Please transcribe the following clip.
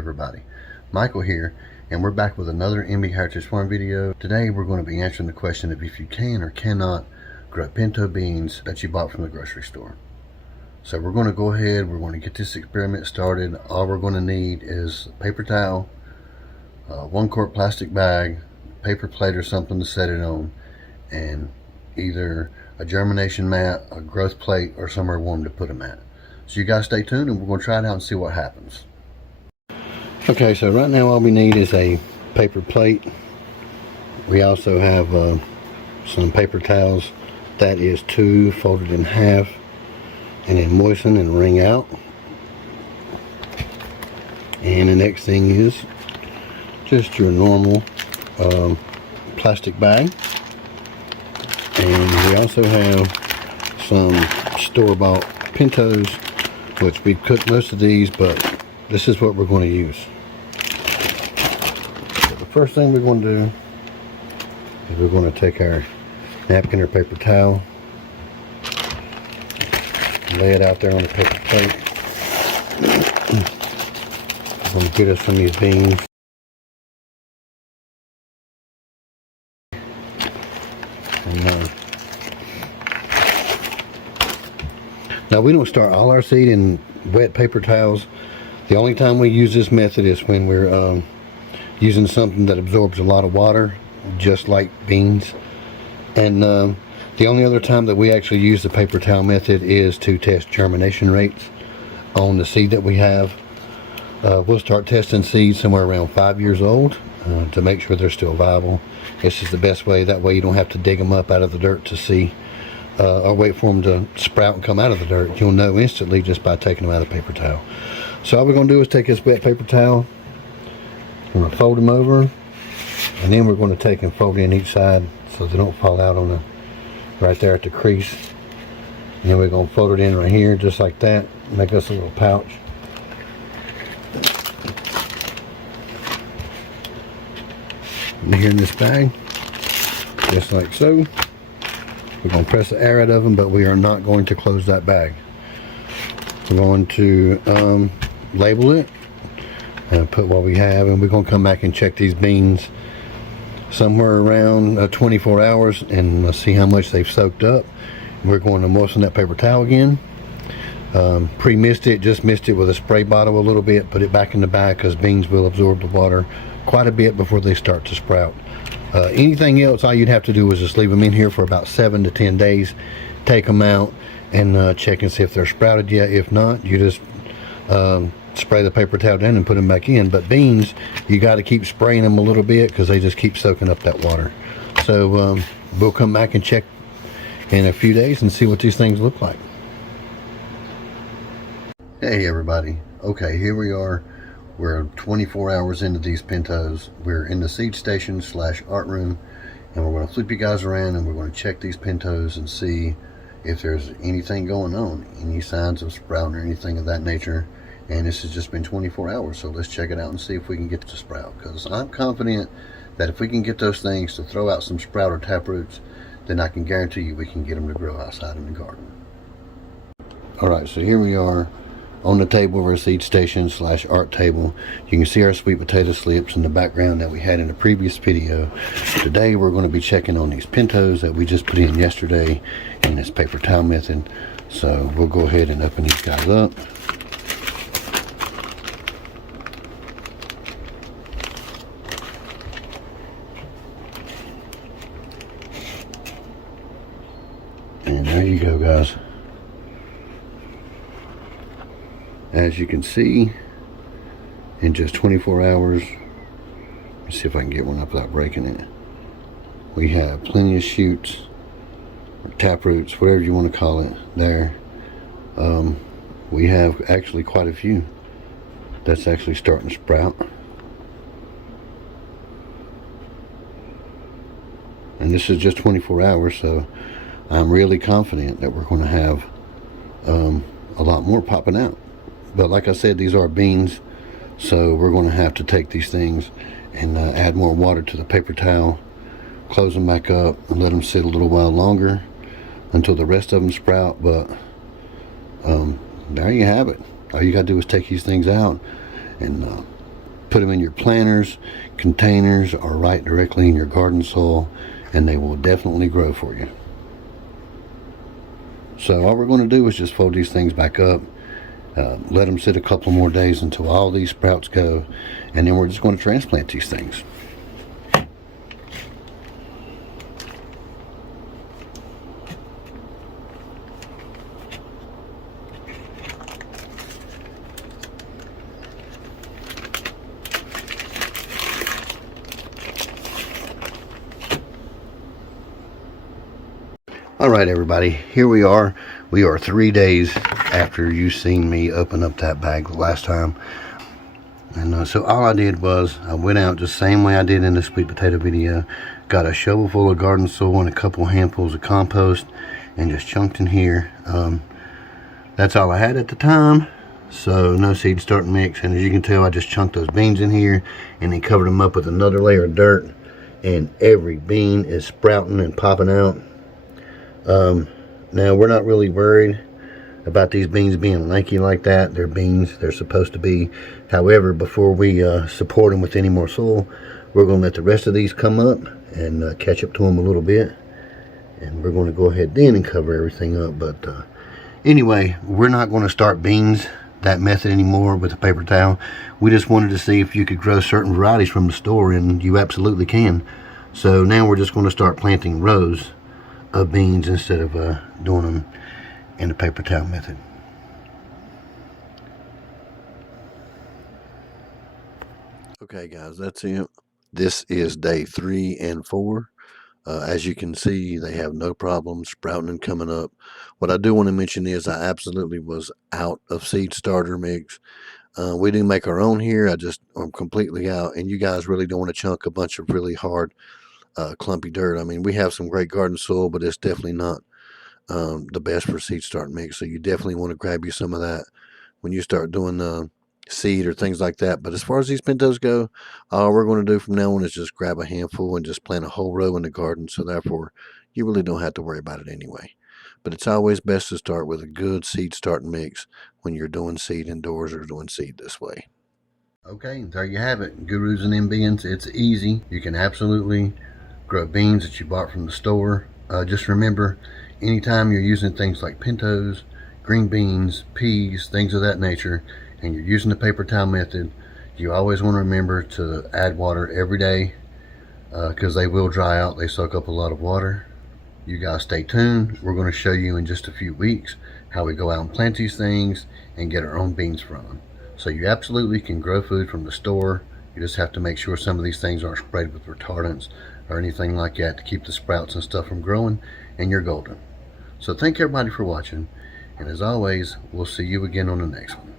everybody, Michael here, and we're back with another MB Heritage Farm video. Today we're going to be answering the question of if you can or cannot grow pinto beans that you bought from the grocery store. So we're going to go ahead, we're going to get this experiment started. All we're going to need is a paper towel, 1 quart plastic bag, paper plate or something to set it on, and either a germination mat, a growth plate, or somewhere warm to put them at. So you guys stay tuned and we're going to try it out and see what happens. Okay, so right now all we need is a paper plate. We also have some paper towels. That is 2 folded in half and then moisten and wring out. And the next thing is just your normal plastic bag. And we also have some store-bought pintos, which we've cooked most of these, but this is what we're going to use. So the first thing we're going to do is we're going to take our napkin or paper towel, lay it out there on the paper plate. I'm going to get us some of these beans. And, now we don't start all our seed in wet paper towels. The only time we use this method is when we're using something that absorbs a lot of water, just like beans. And the only other time that we actually use the paper towel method is to test germination rates on the seed that we have. We'll start testing seeds somewhere around 5 years old to make sure they're still viable. This is the best way. That way you don't have to dig them up out of the dirt to see or wait for them to sprout and come out of the dirt. You'll know instantly just by taking them out of the paper towel. So all we're going to do is take this wet paper towel, we're going to fold them over, and then we're going to take and fold in each side so they don't fall out on the right there at the crease. And then we're going to fold it in right here just like that, make us a little pouch. And here in this bag, just like so. We're going to press the air out of them, but we are not going to close that bag. We're going to label it and put what we have, and we're going to come back and check these beans somewhere around 24 hours and see how much they've soaked up. We're going to moisten that paper towel again. Pre-mist it, just mist it with a spray bottle a little bit, put it back in the bag because beans will absorb the water quite a bit before they start to sprout. Anything else, all you'd have to do is just leave them in here for about 7 to 10 days, take them out and check and see if they're sprouted yet. If not, you just spray the paper towel down and put them back in. But beans, you got to keep spraying them a little bit because they just keep soaking up that water. So we'll come back and check in a few days and see what these things look like. Hey everybody, okay, here we are. We're 24 hours into these pintos. We're in the seed station / art room, and we're going to flip you guys around and we're going to check these pintos and see if there's anything going on, any signs of sprouting or anything of that nature. And this has just been 24 hours, so let's check it out and see if we can get to sprout, because I'm confident that if we can get those things to throw out some sprout or taproots, then I can guarantee you we can get them to grow outside in the garden. Alright, so here we are on the table of our seed station / art table. You can see our sweet potato slips in the background that we had in the previous video. Today we're going to be checking on these pintos that we just put in yesterday in this paper towel method. So we'll go ahead and open these guys up. And there you go, guys. As you can see, in just 24 hours, let's see if I can get one up without breaking it. We have plenty of shoots, or taproots, whatever you want to call it, there. We have actually quite a few that's actually starting to sprout. And this is just 24 hours, so I'm really confident that we're going to have a lot more popping out. But like I said, these are beans, so we're going to have to take these things and add more water to the paper towel, close them back up, and let them sit a little while longer until the rest of them sprout. But there you have it. All you got to do is take these things out and put them in your planters, containers, or right directly in your garden soil, and they will definitely grow for you. So all we're going to do is just fold these things back up, let them sit a couple more days until all these sprouts go, and then we're just going to transplant these things. Alright everybody, here we are. We are 3 days after you seen me open up that bag last time. And so all I did was, I went out just the same way I did in the sweet potato video. Got a shovel full of garden soil and a couple handfuls of compost, and just chunked in here. That's all I had at the time, so no seed starting mix. And as you can tell, I just chunked those beans in here and then covered them up with another layer of dirt. And every bean is sprouting and popping out. Now we're not really worried about these beans being lanky like that. They're beans, they're supposed to be. However, before we support them with any more soil, we're going to let the rest of these come up and catch up to them a little bit, and we're going to go ahead then and cover everything up. But anyway, we're not going to start beans that method anymore with a paper towel. We just wanted to see if you could grow certain varieties from the store, and you absolutely can. So now we're just going to start planting rows of beans instead of doing them in the paper towel method. Okay guys, that's it. This is day 3 and 4. As you can see, they have no problem sprouting and coming up. What I do want to mention is I absolutely was out of seed starter mix. We do make our own here. I'm completely out, and you guys really don't want to chunk a bunch of really hard clumpy dirt. I mean, we have some great garden soil, but it's definitely not the best for seed start mix. So you definitely want to grab you some of that when you start doing seed or things like that. But as far as these pintos go, all we're going to do from now on is just grab a handful and just plant a whole row in the garden. So therefore, you really don't have to worry about it anyway. But it's always best to start with a good seed start mix when you're doing seed indoors or doing seed this way. Okay, there you have it. Gurus and beans. It's easy. You can absolutely grow beans that you bought from the store. Just remember, anytime you're using things like pintos, green beans, peas, things of that nature, and you're using the paper towel method, you always want to remember to add water every day, because they will dry out. They soak up a lot of water. You guys stay tuned. We're going to show you in just a few weeks how we go out and plant these things and get our own beans from them. So you absolutely can grow food from the store. You just have to make sure some of these things aren't sprayed with retardants or anything like that to keep the sprouts and stuff from growing, and you're golden. So thank everybody for watching, and as always, we'll see you again on the next one.